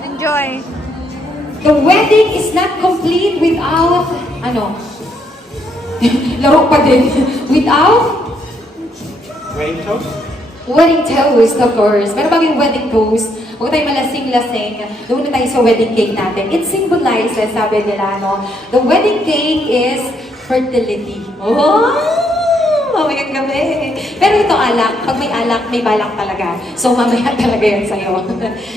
Enjoy. The wedding is not complete without, ano? Laro pa din. Without? Wedding toast? Wedding toast, of course. Meron bang yung wedding toast? Huwag tayo malasing-lasing. Doon na tayo sa wedding cake natin. It symbolizes, sabi nila, no? The wedding cake is fertility. Oh! Mamayang gabi. Pero ito alak. Pag may alak, may balak talaga. So, mamaya talaga yan sa'yo.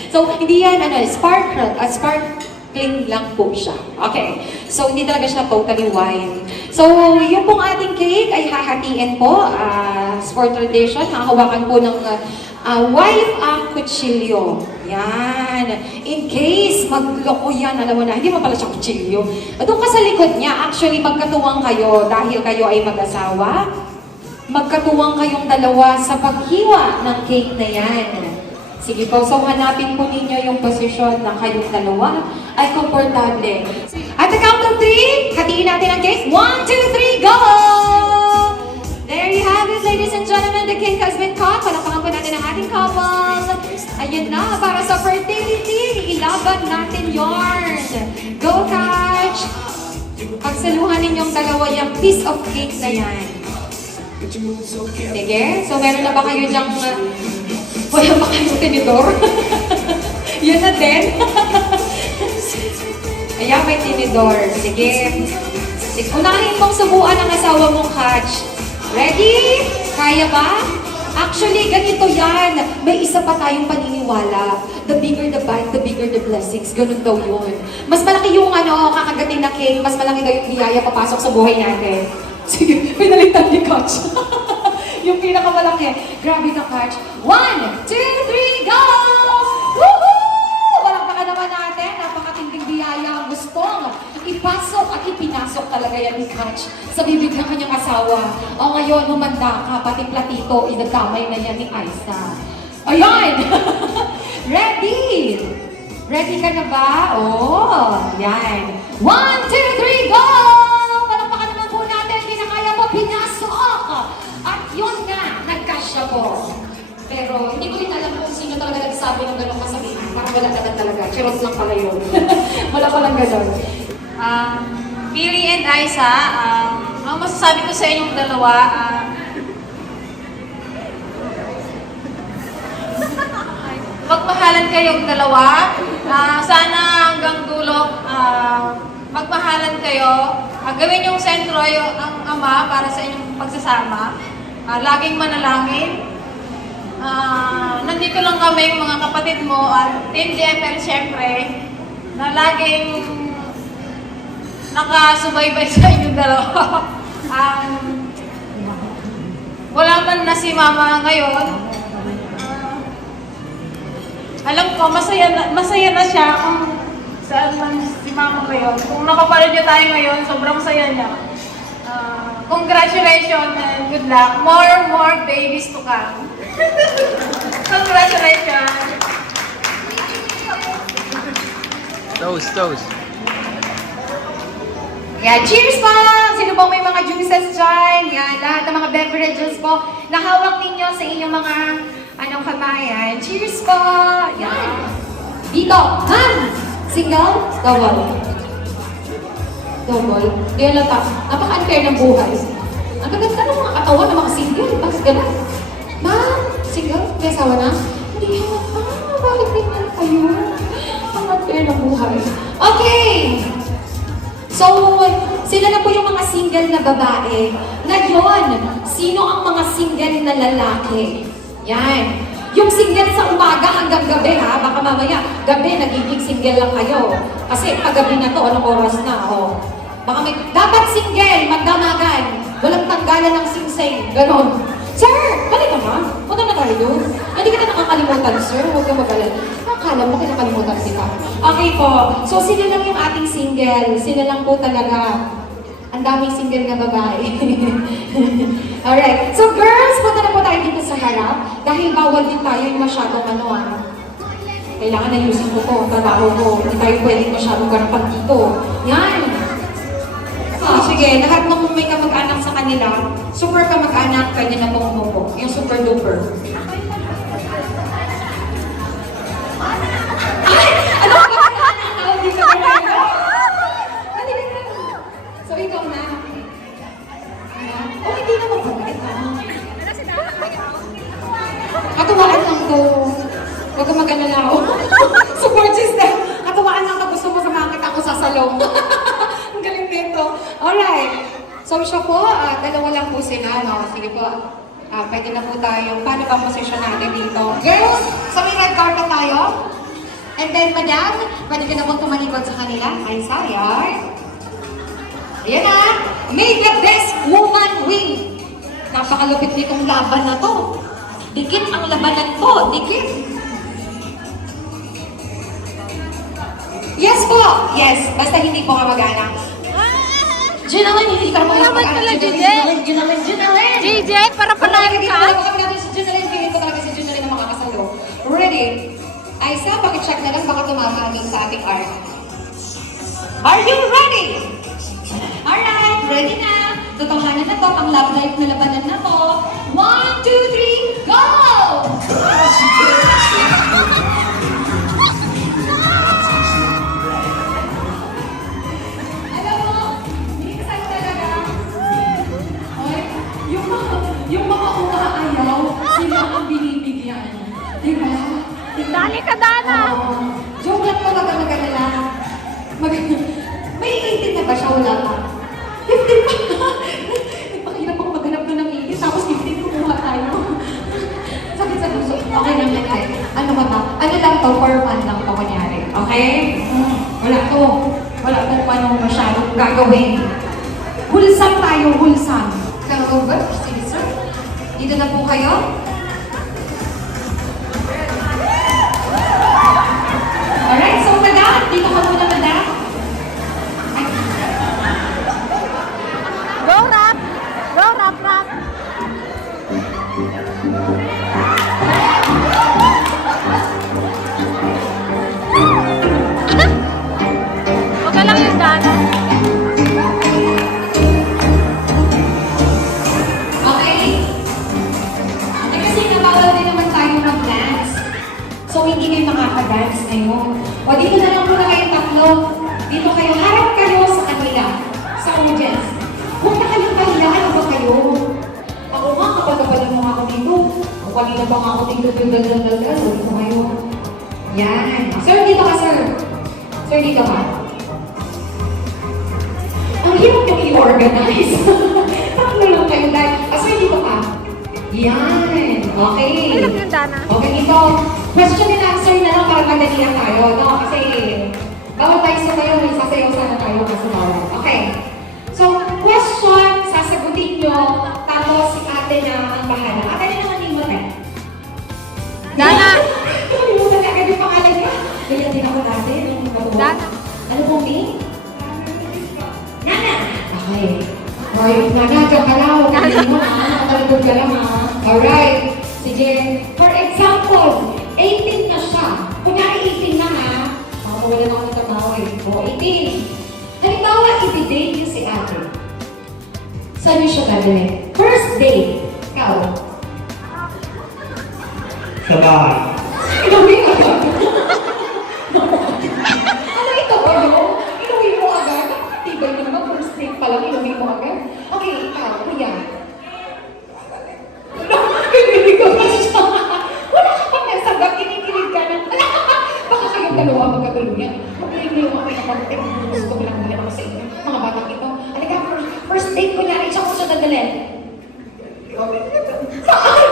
So, hindi yan, sparkling lang po siya. Okay. So, hindi talaga siya totally wine. So, yung pong ating cake ay hahatiin po for tradition. Hahawakan po ng wife ang kutsilyo. Yan. In case magloko yan, alam mo na, hindi mo pala siya kutsilyo. Doon ka sa likod niya, actually magkatuwang kayo dahil kayo ay mag-asawa. Magkatuwang kayong dalawa sa paghiwa ng cake na yan. Sige po, so hanapin po ninyo yung posisyon na kayong dalawa ay komportable. At the count of 3, hatiin natin ang cake. 1, 2, 3, go! There you have it, ladies and gentlemen. The cake has been cut. Palakpakan po natin ang ating couple. Ayun na, para sa fertility, ilaban natin yarn. Go, Catch! Pagsaluhan ninyong dalawa yung piece of cake na yan. Sige, so meron na ba kayo dyang, wala ba kayong tinidor? Yan na din. Ayan, may tinidor. Sige. Unahin mong subuan ang asawa mong, Catch. Ready? Kaya ba? Actually, ganito yan. May isa pa tayong paniniwala. The bigger the bite, the bigger the blessings. Ganun daw yun. Mas malaki yung kakagatin na cake, mas malaki daw yung biyaya papasok sa buhay natin. Sige, pinalitan ni Catch. Yung pinakamalaki. Grabe ka, Catch. 1, 2, 3, go! Woohoo! Walang baka naman natin. Napakatinding biyaya ang gustong ipasok at ipinasok talaga yan ni Catch sa bibig ng kanyang asawa. O ngayon, humanda ka, pati platito, inagkamay na yan ni Aiza. Ayan! Ready? Ready ka na ba? Oh, yan. 1, 2, 3, go! Pinasok! At yun nga, nagkasya po. Pero hindi ko rin alam kung sino talaga nagsabi ng gano'ng kasabihan. Parang wala naman talaga. Charot lang pala yun. Wala palang gano'n. Billy and Aiza, ang masasabi ko sa inyong dalawa, magmahalan kayong dalawa. Sana hanggang dulo, magmahalan kayo. Gawin yung sentro ang ama para sa inyong pagsasama. Laging manalangin. Nandito lang kami yung mga kapatid mo at Team DFL syempre na laging nakasubaybay sa inyong dalawa. Wala man na si Mama ngayon. Alam ko, masaya na siya kung saan man si Mama ngayon. Kung nakapanood niyo tayo ngayon, sobrang saya niya. Congratulations and good luck. More babies to come. Congratulations. Toast. Yan, cheers po! Sino po may mga juices dyan? Yan, lahat ng mga beverages po na hawak ninyo sa inyong mga kamayan. Cheers po! Yan. Dito, single, double. Double. Kaya lata, napaka-unfair ng buhay. Ang gaganda ng mga katawan ng mga single. Bakit gano'n? Ma'am, single? May asawa na? Hindi halata. Bakit ganyan kayo? Ang unfair ng buhay. Okay! So, sila na po yung mga single na babae. Ngayon, sino ang mga single na lalaki? Yan. Yung single sa umaga hanggang gabi, ha? Baka mamaya, gabi, nagiging single lang kayo. Kasi paggabi na to, anong oras na, oh. Baka dapat single, magdamagan. Walang tanggalan ng sing-sing. Ganon. Sir, balik ka ba? Punta na tayo doon. Hindi kita nakakalimutan, sir. Huwag ka magalan. Akala mo kinakalimutan kita. Okay po. So, sino lang yung ating single? Sino lang po talaga? Ang daming single na babae. Alright. So, girls, punta na po tayo dito sa harap. Dahil bawal din tayo yung masyadong kailangan ayusin ko to, trabaho ko. Hindi tayo pwedeng masyadong garapan dito. Yan. Sige, lahat ng may kamag-anak sa kanila, super kamag-anak, pwede na pong umupo. Yung super duper. Ay! Ano So siya po, dalawa lang po sila, no? Sige po, pwede na po tayo. Paano ba position natin dito? Girls, sa may red carpet tayo. And then, madam, pwede ka na po tumalikod sa kanila. Ay, sayang. Ayan na. May the best woman win. Napakalupit nitong laban na to. Dikit ang labanan to. Dikit. Yes po. Yes. Basta hindi po ka mag-anak. Junalyn, hindi ka po mag-anak. Junalyn. JJ, para panayin ka. Kami natin si Junalyn. Feeling ko talaga si Junalyn na makakasalo. Ready? Aisa, pakicheck na lang baka tumama dun sa ating art. Are you ready? Alright, ready na. Totohanan na to, pang love life na labanan na to. 1, 2, 3, go! Alam mo, minsan talaga, ay, yung mga umaayaw, sila ang binibigyan. Diba? Dali ka, Dana. Joke lang po, wag kang mag-alala. May 18 na ba siya? Wala pa. 15 pa. Nagpakirap ako maghanap na ng 18, tapos 15 kumuha tayo. Sakit sa puso. Okay naman tayo. Ano ba ba? Ano lang to? For fun lang to, kunyari. Okay? Wala to. Wala to paano masyadong gagawin. Hulsam tayo, hulsam. Karo ba? Sige, sir. Dito na po kayo. Alright, so madam, dito ka muna madam. Go, rap. Go, rap, rap. Okay lang yung Dana. Okay? Eh kasi nabawal din naman tayo ng dance. So hindi kayo makaka-dance ngayon. O dito na lang muna kayong tatlo. Dito kayo, harap kayo sa kanila. Sa audience. Huwag na kayong kanila, ano ba kayo? Ako nga, kapag mo ako dito. O kanina pa nga ako dito, dito kayo. Yan. Sir, dito ka, sir. Sir, dito ka. Ang hirap yung i-organize. Tatlo lang kayo dahil. Sir, dito ka. Yan. Okay. Alam yung Dana. Okay, dito. Question and answer na lang para madalihan tayo, no? Kasi bawal tayo sasayaw, may sasayaw sana tayo kasi bawal. Okay. So, question, sasagutin nyo, tapos si ate na ang bahala. Ate na naman yung mata. Dana. Kalimutan na agad yung pangalan niya. Ganyan din ako dati. Dana. Ano po, Mi? Nana. Okay. Alright, Nana, dyan ka lang. Huwag ka mo na. Nakatalagod ka lang, ha? Alright. Sige. For example, 18 na siya. Kunyari 18 na, ha? Wala na ako nagtabawa eh. O, 18. Halimbawa, i-date niyo si ate. Saan niyo siya gagawin? First date. Ikaw. Sa bahay. Inuwi agad. Ano ito, ano? Inuwi mo agad? Tibay mo naman, first date pa lang, inuwi mo agad. Okay, ikaw, kuya. Kinilig ka pa siya. Wala ka pang nasagot, kinikilig ka na. Baka kayong dalawa magkaguluyan. Magaling na yung mga pinapagpapit. Gusto ko lang nila ako sa inyo. Mga batang ito. Halika, first date ko niya, siya ko siya dadalhin. Saan?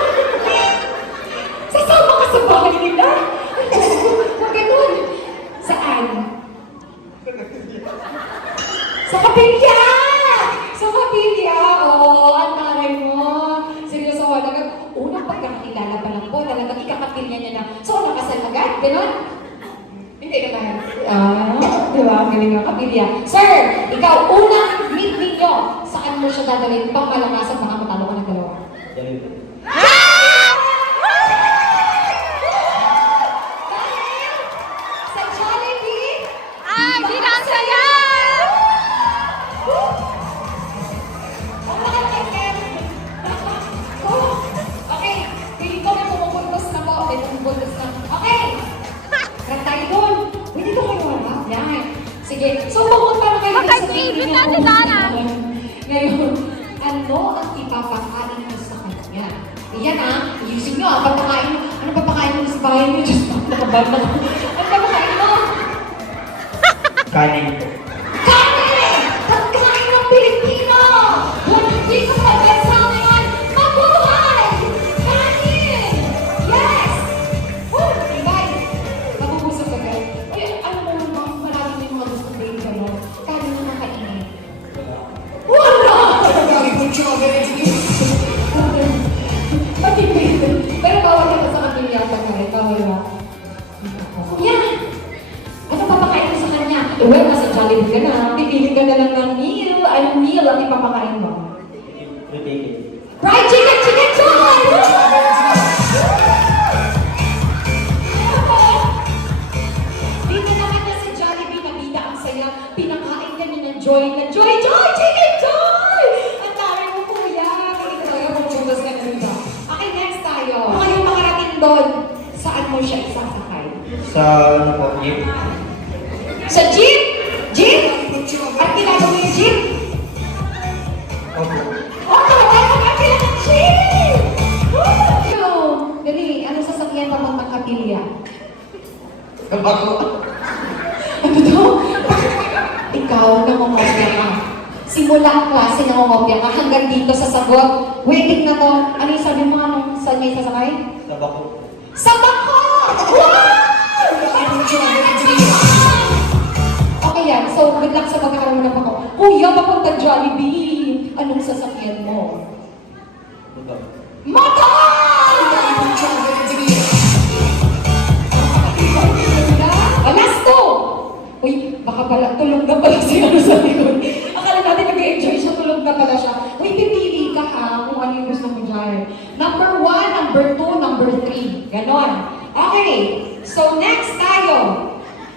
Sasama ka sa bahay nila? Huwag ganun. Saan? Sa kapilya! Sa kapilya! Oo, ang taray mo. Seryoso, talagang unang pagkakakilala pa lang po, talagang ikakapilya niya na. So, nakasal agad? Ganun? Hindi naman. Di ba? Ang galing ng kapilya. Sir, ikaw, unang meet ninyo, saan mo siya dadalhin? Pang malakasan, baka matalo ka ng dalawa. Sa Jollibee? Di na ang saya! Okay, feeling ko may pumupulbos na po. May pumupulbos na. Okay! Tara tayo doon. Pwede ko kayo harap. Yan. Sige. So, pumunta na kayo Okay, sa favorite inyo. natin, Dana. Ngayon, ano ang ipapakain mo sa kanya? Iyan ah. Ayusin nyo ah. Papakain. Ano papakain mo sa bahay niyo? Diyos ko. Nakabal na. Ano papakain mo? Kanin po. Kanin! Pagkain ng Pilipino! Well, nasa Jollibee ka na. Pipili ka na lang ng meal. Anong meal ang ipapakain mo? Ridiculous. Fried chicken, chicken joy! Dito naman na si Jollibee, nabida ang saya. Pinakain ka niya ng joy, chicken joy! Ang dami mo, kuya. Kaya tayo kung chugas ka na dito. Okay, next tayo. Kung kayong makarating doon, saan mo siya isasakay? Sa ano po, jeep. Sa jeep? Jeep? At ginagawa mo yung jeep? Opo. Oh, talaga ka ng jeep! Woo! Dali, ano sasakyan papuntang Kapilya? Kabako. Ano to? Ikaw, nangongopya ka. Simula ang klase, nangongopya ka hanggang dito sa sagot. Waiting na to. Ano yung sabi mo? Anong saan may sasakay? Sa bako. Sa bako! Wow! Okay yan. So, good luck sa pagkakaroon mo ng bako. Kuya, papunta Jollibee. Anong sasakyan mo? Motor. Motor! Last two! Uy, baka pala, tulog na pala si ano sa likod. Akala natin nag-enjoy siya, tulog na pala siya. Uy, pipili ka ha kung ano yung gusto mo dyan. Number 1, number 2, number 3. Ganon. Okay, so next tayo.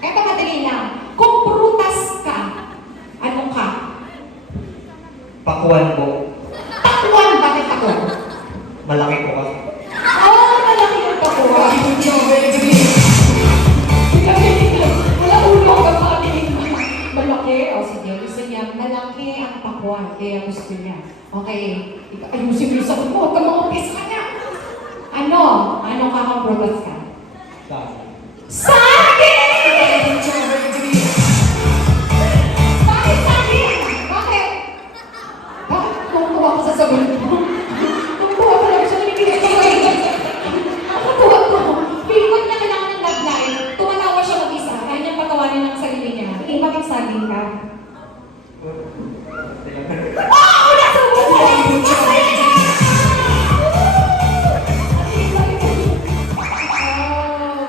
Eto madali lang. Kung prutas ka, ano ka? Pakuan po. Takwan, bakit takwan? Malaki po kasi. Malaki yung takwan. Wala ulo ka makatinig mo. Malaki. O sige, gusto niya. Malaki ang pakwan. Kaya gusto niya. Okay. Ayusin mo yung sagot mo. Huwag ka makapis ka na. Ano? Ano ka kang prutas ka? Sa Saging! Bakit saging? Bakit? Bakit kumukuha ko sa sagot mo? Kumukuha talaga siya. Nanikinig ko kayo. Kumukuha ko. Pilikot niya kailangan ng love life. Tumatawa siya mag-isa. Kaya niyang patawanin ang sarili niya. Eh, bakit saging ka? Oh! Nasa buhay! Masaya na!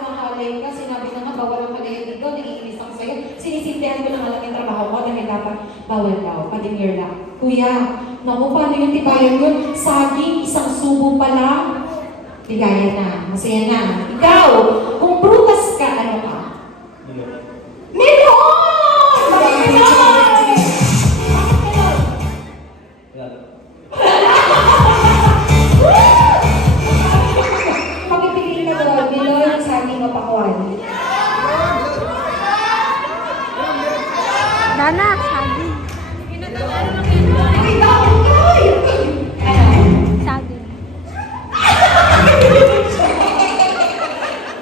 Mahalay ka. Sinabi na nga, bawal ang palayan dito. Naiinis ako sa'yo. Sinisintihan ko na nga lang yung trabaho ko dahil dapat bawal daw. Padimir lang. Kuya, naku, paano yung tibayan yun? Saging, isang subo pa lang. Ligaya na. Masaya na. Ikaw, kung prutas ka, ano ka? Melon! Bakit melon? Pagpipili ka doon, melon, saging o pakwan. Dana, saging. Ay, bakit kayo? Ano? Saging.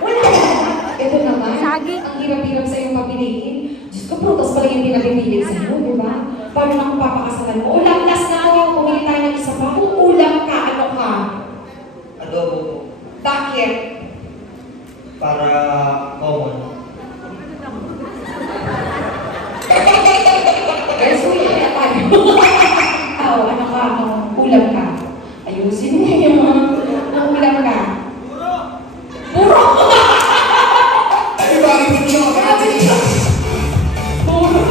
Wala na. Ito naman. Saging. Ang hirap-hirap sa'yo mapiliin. Diyos ko, prutas pala yung pinapipili sa'yo, di ba? Paano na kung papakasalan mo? Ulam, last na ako. Pumili tayo ng isa pa. Kung ulam ka, ano ka? Adobo po. Bakit? Para common. Guys, ulit na tayo. Ano ka? Anong ulam ka? Ayusin mo yun. Anong ulam ka? Puro! Puro!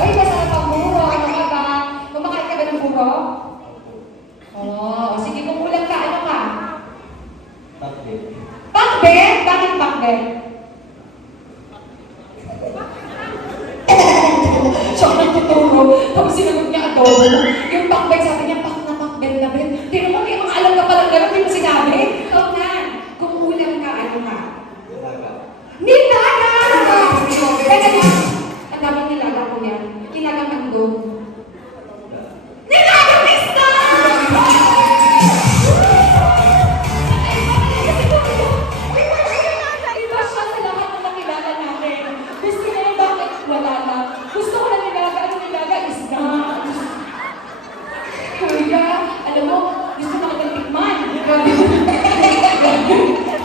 Oy, masarap ang puro. Ano ka ba? Kumakain ka ba ng puro? Oo. Sige, kung ulam ka, ano ka? Takbe. Pakbet? Bakit pakbet? Siya ang nagtuturo. Tapos sinagot niya adobo. Yung pakbet, sabi niya, pak na pakbet na bet. Tino mo, may mga alam ka palang gano'n, hindi mo sinabi. Ikaw na. Kung ulam ka, ano ka? Talaga. Nilaga! Teka na. Ang daming nilaga ko yan. Nilaga mando. Nilaga pista! Iba siya sa lahat ng nakilala natin. Gusto niya yung bakit wala na. Gusto ko na nilaga. Ano nilaga? Isda. Kuya, alam mo, gusto ko na tikman.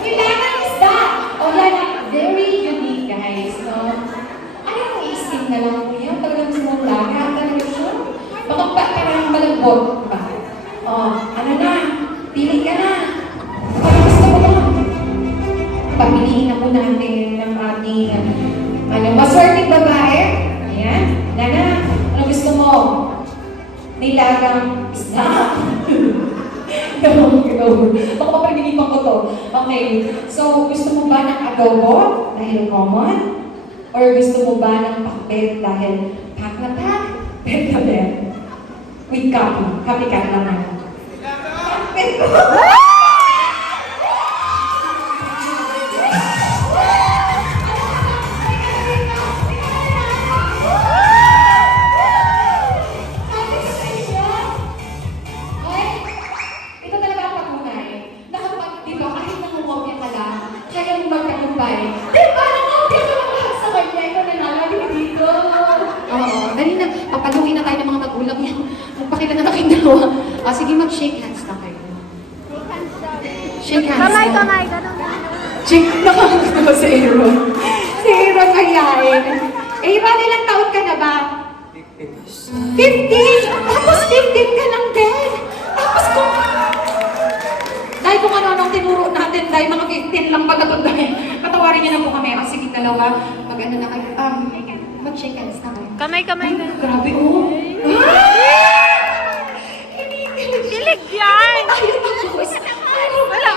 Nilaga isda! O yan, very unique guys, no? Ano yung i-steam na lang po yan? Talagang gusto mong laga. Talaga siya. Baka parang malambot. Diba? O, ano na? Pili ka na. Parang gusto mo lang. Pamiliin na po natin ng ating maswerte ba Okay. So, gusto mo ba ng adobo dahil common? Or gusto mo ba ng pakbet dahil pack na pack, bet na bet? With copy. Copy ka naman. Pakbet ko! Sabi ko sa inyo, ay, ito talaga ang patunay. Nakapag, di ba, kahit nakungopya ka lang, kaya mo magtagumpay. Di ba, nakopya ka lang lahat sa kanya, ikaw nanalo dito. Oo, dali na, papaluin na tayo ng mga magulang niya. Magpakita na naking dalawa. Sige, mag-shake hands na kayo. Shake hands Kamay, na. kamay. Ganun, ganun. Shake, nakakagawa si Aaron. Si Aaron kayain. Aaron, ilang taon ka na ba? 15! Tapos 15 ka lang din! Tapos kung... Dahil kung ano ang tinuro natin, dahil mga 15 lang pagkatundahil. Patawarin niyo na po kami. Sige, dalawa. Mag-ano na kayo. Mag-shake hands na kayo. Kamay, kamay. Ay, grabe, oh. Kilig yan! Ayaw tapos. Wala.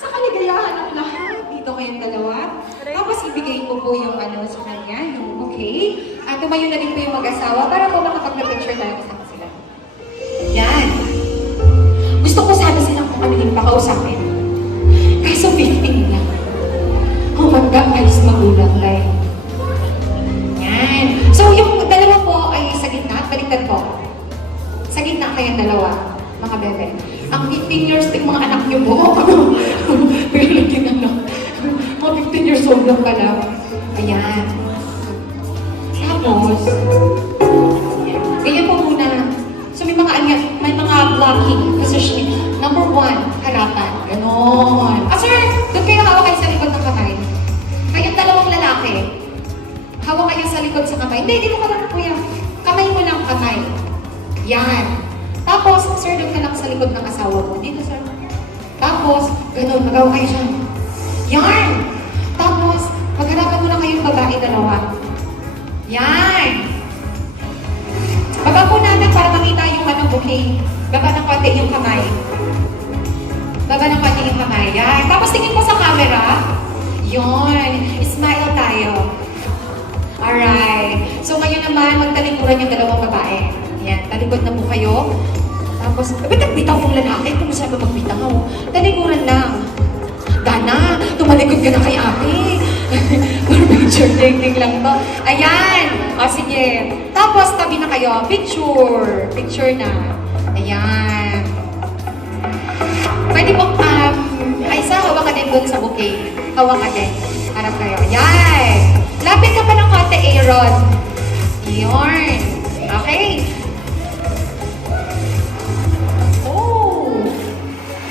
Sa kaligayahan ang lahat. Dito kayong dalawa. Tapos ibigay ko po yung ano sa kanya, yung okay. At tumayo na din po yung mag-asawa para po makapag-picture tayo kasama sila. Yan. Gusto ko sana silang kami pakausapin. Kaso 15 lang. Oh my God, guys, magulang tayo. Yan. So yung dalawa po ay sa gitna, baliktad po. Sa gitna kayong dalawa, mga bebe. Ang 15 years din mga anak niyo po. Pero laging anak. Mga 15 years old lang pala. Ayan. Tapos, ganyan po muna. So may mga blocking position. Number 1, harapan. Ganon. Sir, doon kayo hawak kayo sa likod ng kamay. Kayong dalawang lalaki. Hawak kayo sa likod sa kamay. Hindi, dito ka lang kuya. Kamay mo lang kamay. Yan. Tapos, sir, doon ka lang sa likod ng asawa mo. Dito, sir. Tapos, gano'n, magawa kayo dyan. Yan! Tapos, magharapan mo na kayong babae dalawa. Yan! Baba po natin para makita yung manong bouquet. Baba ng konti yung kamay. Baba ng konti yung kamay. Yan. Tapos, tingin po sa camera. Yun. Smile tayo. Alright. So, ngayon naman, magtalikuran yung dalawang babae. Yan, talikod na po kayo. Tapos, bitaw pong lalaki, kung saan ba magbitaw? Talikuran lang. Dana, tumalikod ka na kay ate. For picture taking lang to. Ayan! O, sige. Tapos, tabi na kayo. Picture. Picture na. Ayan. Pwede po, Aisa, hawak ka din doon sa bouquet. Hawak ka din. Harap kayo. Ayan! Lapit ka pa ng konti, Aaron. Yun. Okay.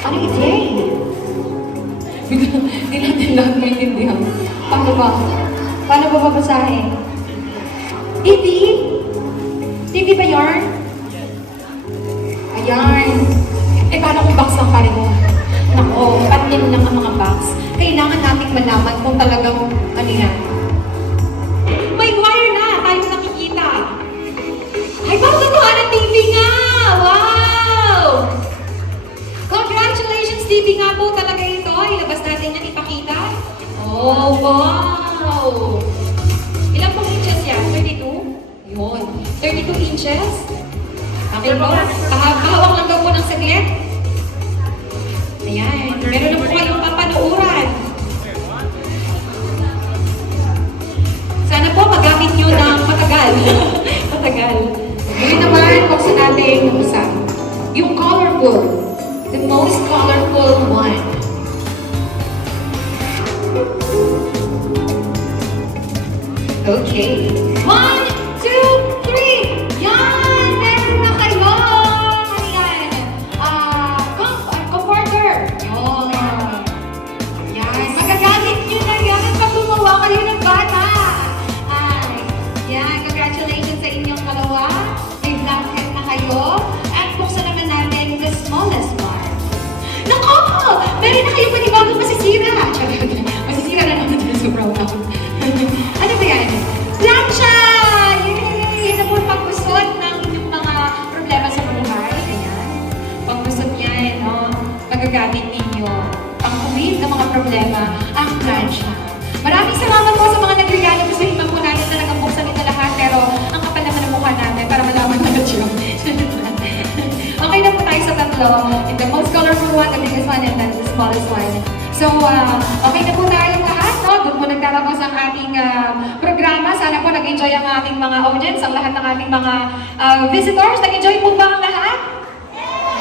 Ano i-play? Hindi natin lahat maintindihan. Paano ba? Paano ba babasahin? TV? TV ba yarn? Ayan. Eh, paano kung box ang pare mo? Nako, panin lang ang mga box. Kailangan nating malaman kung talagang ano yan. May wire na! Tayo na nakikita. Ay, parang totoo ng TV nga! Wow! Congratulations, TV nga po talaga ito. Ilabas natin yan, ipakita. Oh, wow! Ilang pong inches yan? 32? Yun. 32 inches? Okay po? Kahawak lang daw po ng saglit. Ayan. Meron lang po kayong papanuuran. Sana po magamit nyo ng matagal. Matagal. Ngayon naman, buksan natin yung isa. Yung colorful. The most colorful one. Okay. 1, 2, 3. Yan! Meron na kayo! Ayan. Comforter. Yan. Magagamit nyo na yan pag gumawa kayo ng bata. Yan. Congratulations sa inyong dalawa. May blanket na kayo. At buksan naman natin the smallest one. Nako! Meron na kayo panibagong masisira. Masisira na naman dito sa brown out. Ano ba yan? Plancha! Yay! Ito po pag nag-enjoy ang ating mga audience, ang lahat ng ating mga visitors. Nag-enjoy po ba ang lahat?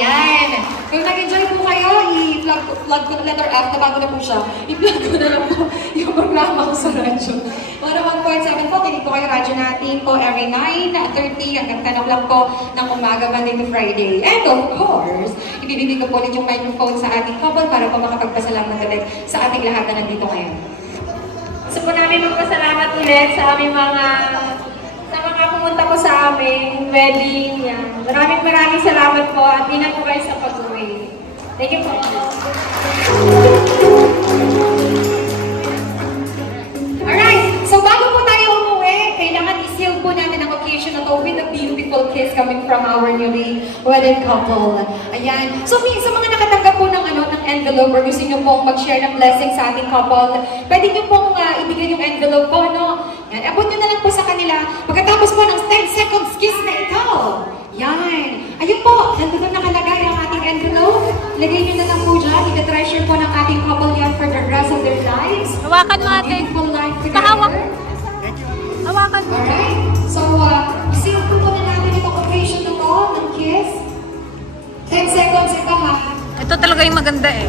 Yan. Kung nag-enjoy po kayo, i-plug ko na letter F, nabago na po siya. I-plug ko na lang po yung programa ko sa radyo. 101.7 po, kinig po kayo radyo natin po every 9:30 hanggang 10 o'clock po ng umaga, Monday to Friday. And of course, ibibigay ko po ulit yung microphone sa ating couple para po makapagpasalamat ulit sa ating lahat na nandito ngayon. Gusto po namin magpasalamat ulit sa aming mga pumunta po sa aming wedding. Yan. Maraming salamat po at ingat po kayo sa pag-uwi. Thank you po. Alright, so bago po tayo umuwi, kailangan i-seal po natin ang occasion na to with a beautiful kiss coming from our newly wedded couple. Ayan. So sa mga nakatanggap po ng envelope or gusto nyo pong mag-share ng blessing sa ating couple, pwede nyo pong ibigay yung envelope po, no? Yan, abot nyo na lang po sa kanila pagkatapos po ng 10 seconds kiss na ito. Yan. Ayun po, nandun na nakalagay ang ating envelope. Lagay nyo na lang po dyan. Ika-treasure po ng ating couple yan for the rest of their lives. Hawakan mo ate. Beautiful life Pahawak. together. Hawakan mo. Alright. So, seal po muna natin itong occasion na to ng kiss. 10 seconds ito ha. Ito talaga yung maganda eh.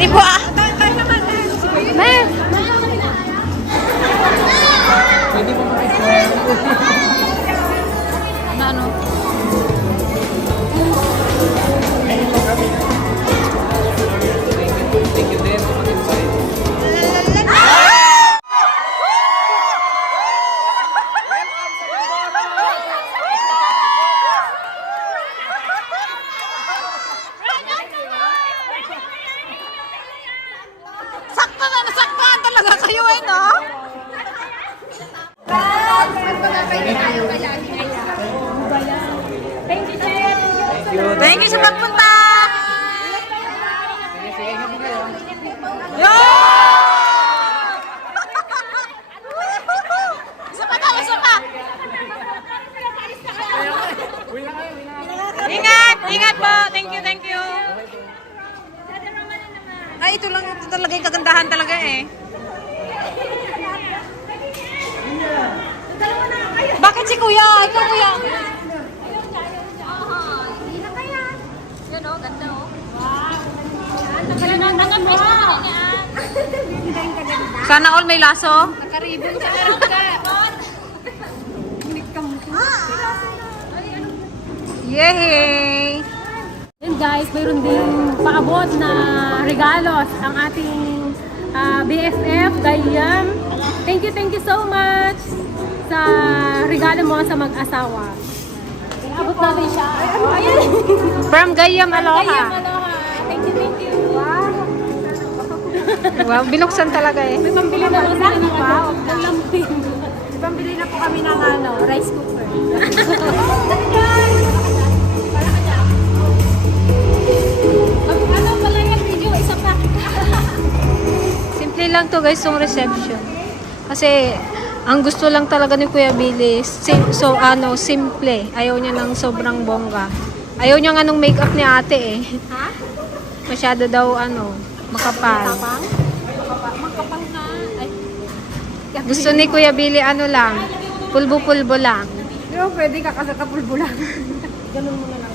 Di po ah. Ma'am. Ano? Thank you din sa mag-invite. Nasaktan talaga kayo eh, no? Thank you sa pagpunta! Yo! Isa pa daw, isa pa! Ingat! Ingat po! Thank you, thank you! Ay, ito lang, ito talaga yung kagandahan talaga eh. Bakit si Kuya? Ikaw Kuya? Yun o, ganda o. Sana all may laso? Nakaribon ka na lang ka. Yehey! Yan guys, mayroon din paabot na regalos ang ating BFF, Dayam. Thank you so much sa regalo mo sa mag-asawa. Abot natin siya. Ayan! From Gayam, Aloha. Dayam, aloha. Thank you. Wow. Wow, binuksan talaga eh. May pambili na po sila ng lampin. May pambili na po kami ng rice cooker. Ano pala yung video? Isa pa. Simple lang to guys, yung reception. Kasi, ang gusto lang talaga ni Kuya Billy, simple. Ayaw niya ng sobrang bongga. Ayaw niya nga nung makeup ni ate eh. Ha? Masyado daw makapal. Makapal na. Ay. Gusto ni Kuya Billy lang, pulbo-pulbo lang. Pero pwede ka kasi kapulbo lang. Ganun mo na lang.